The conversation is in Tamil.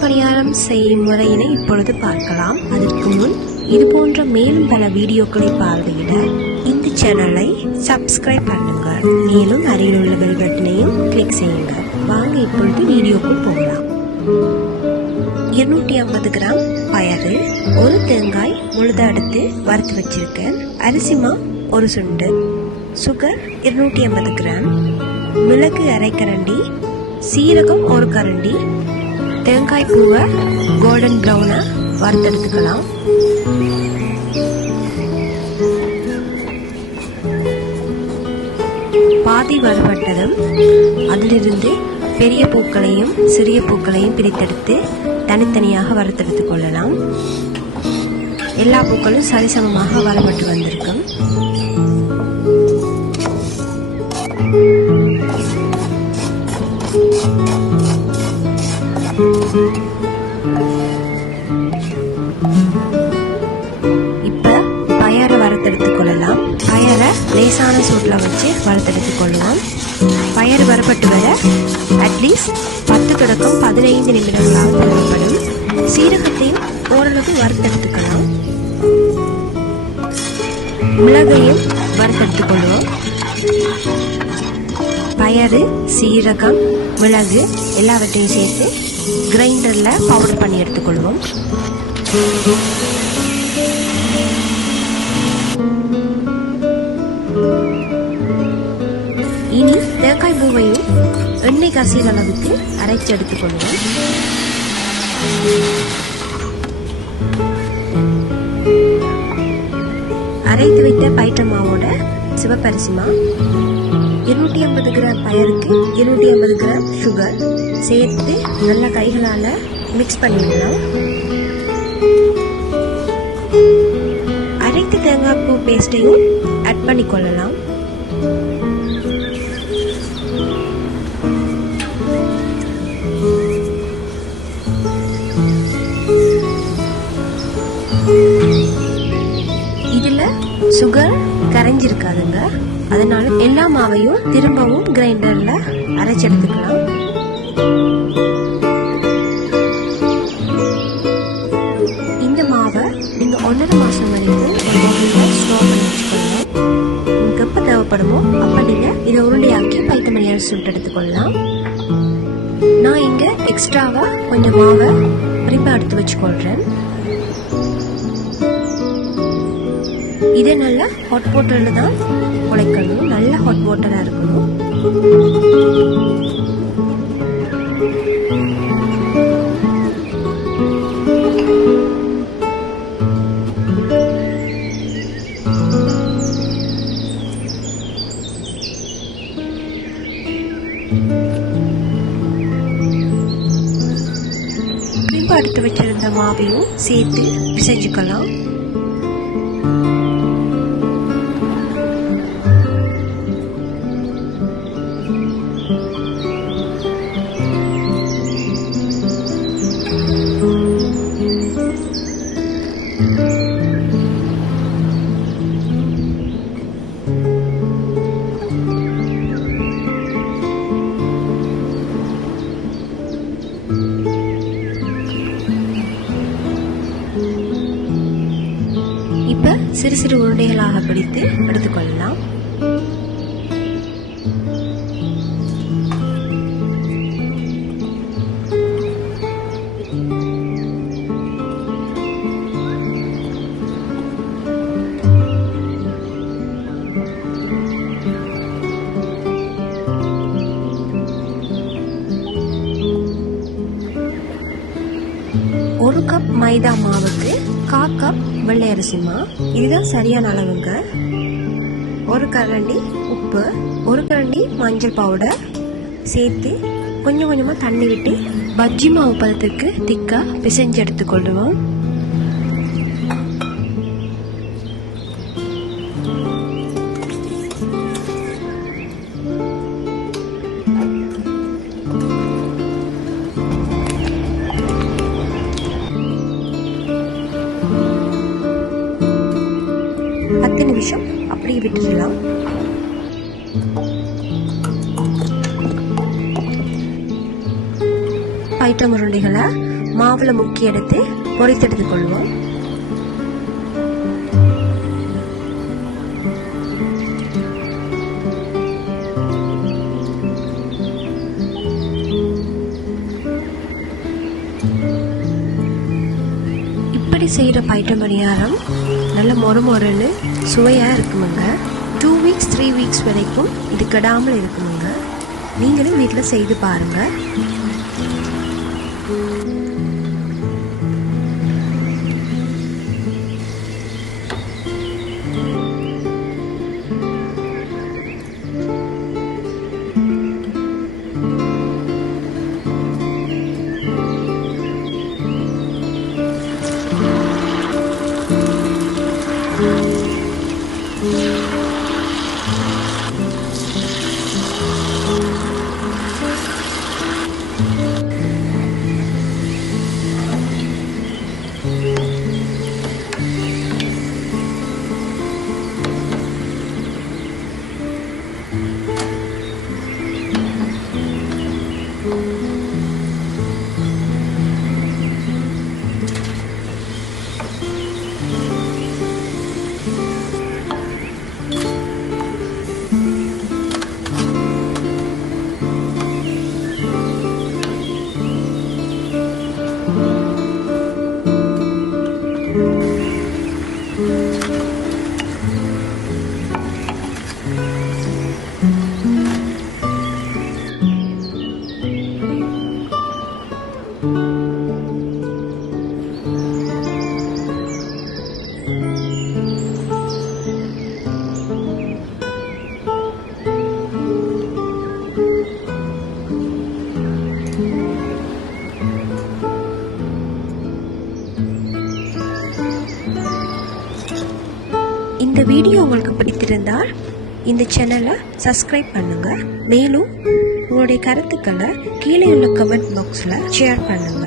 பணியாரம் செய்யும் முறையினை இப்பொழுது பார்க்கலாம். அதற்கு முன் இது போன்ற மேலும் பல வீடியோக்களை பார்வையிட இந்த சேனலை சப்ஸ்கிரைப் பண்ணுங்கள். மேலும் அருகில் உள்ள பெல் பட்டனையும் கிளிக் செய்யுங்கள். வாங்க இப்பொழுது வீடியோக்குள் போகலாம். 250 கிராம் பயறு, ஒரு தேங்காய் முழுத எடுத்து வறுத்து வச்சிருக்கேன். அரிசிமா ஒரு சுண்டு, சுகர் 250 கிராம், மிளகு அரை கரண்டி, சீரகம் ஒரு கரண்டி, தேங்காய் பூவை கோல்டன் ப்ரௌனா வறுத்தெடுத்துக்கலாம். பாதி வறுபட்டதும் அதிலிருந்து பெரிய பூக்களையும் சிறிய பூக்களையும் பிரித்தெடுத்து தனித்தனியாக வறுத்தெடுத்துக் கொள்ளலாம். எல்லா பூக்களும் சரிசமமாக வறுபட்டு வந்திருக்கும். இப்ப பயரை வறுத்தெடுத்துக் கொள்ளலாம். பயரை லேசான சூட்ல வச்சு வறுத்தெடுத்துக் கொள்ளுவோம். பயறு வறுபட்டு வர அட்லீஸ்ட் 10 தொடக்கம் 15 நிமிடங்களாக தேவைப்படும். சீரகத்தையும் ஓரளவு வறுத்தெடுத்துக்கலாம். மிளகையும் வறுத்தெடுத்துக் கொள்வோம். பயறு, சீரகம், மிளகு எல்லாவற்றையும் சேர்த்து கிரைண்டர்ல பவுடர் பண்ணி எடுத்துக்கொள்வோம். இனி தேங்காய் பூவையும் எண்ணெய் கசியல் அளவுக்கு அரைச்சு எடுத்துக்கொள்வோம். அரைத்து வைத்த பயிற்ற மாவோட சிவப்பரிசி மா, 250 கிராம் பயருக்கு 250 கிராம் சுகர் சேர்த்து நல்லா கைகளால மிக்ஸ் பண்ணிடலாம். அரைத்த தேங்காய் பூ பேஸ்டையும் ஆட் பண்ணிக்கொள்ளலாம். இதுல சுகர் கரைஞ்சிருக்காதுங்க, அதனால எல்லா மாவையும் திரும்பவும் கிரைண்டர்ல அரைச்செடுத்துக்கலாம். இந்த மாவை நீங்க 1.5 மாசம் வரைக்கும் ஸ்டோர் பண்ணி வச்சுக்கொள்ளலாம். உங்களுக்கு எப்ப தேவைப்படுமோ அப்ப நீங்க இதை உருண்டையாக்கி பைத்தமணியாரம் சுட்டு எடுத்துக்கொள்ளலாம். நான் இங்க எக்ஸ்ட்ராவா கொஞ்சம் மாவை ரிப்பா எடுத்து வச்சுக்கொள்றேன். இதே நல்லா ஹாட் வாட்டர்ல தான் உழைக்கணும். நல்ல ஹாட் வாட்டரா இருக்கணும். எடுத்து வச்சிருந்த மாவையும் சேர்த்து பிசைஞ்சுக்கலாம். இப்ப சிறு சிறு உருண்டைகளாக பிடித்து எடுத்துக்கொள்ளலாம். ஒரு கப் மைதா மாவுக்கு 1/4 கப் வெள்ளை அரிசி மா, இதுதான் சரியான அளவுங்க. ஒரு கரண்டி உப்பு, ஒரு கரண்டி மஞ்சள் பவுடர் சேர்த்து கொஞ்சம் கொஞ்சமா தண்ணி விட்டு பஜ்ஜி மாவு பதத்துக்கு திக்கா பிசைஞ்சு எடுத்துக்கொள்ளுவோம். விட்டுடலாம். பயிற்றம் உருண்டைகளை மாவுல முக்கி எடுத்து பொரித்தெடுத்துக் கொள்வோம். இப்படி செய்யற பயிற்றம்பணியாரம் நல்ல மொறுமொறுன்னு சுவையா இருக்குமுங்க. 2 weeks 3 weeks வரைக்கும் இது கெடாமல் இருக்குமுங்க. நீங்களும் வீட்டில் செய்து பாருங்க. இந்த வீடியோ உங்களுக்கு பிடித்திருந்தால் இந்த சேனலை சப்ஸ்கிரைப் பண்ணுங்க. மேலும் உங்களுடைய கருத்துக்களை கீழே உள்ள கமெண்ட் பாக்ஸில் ஷேர் பண்ணுங்க.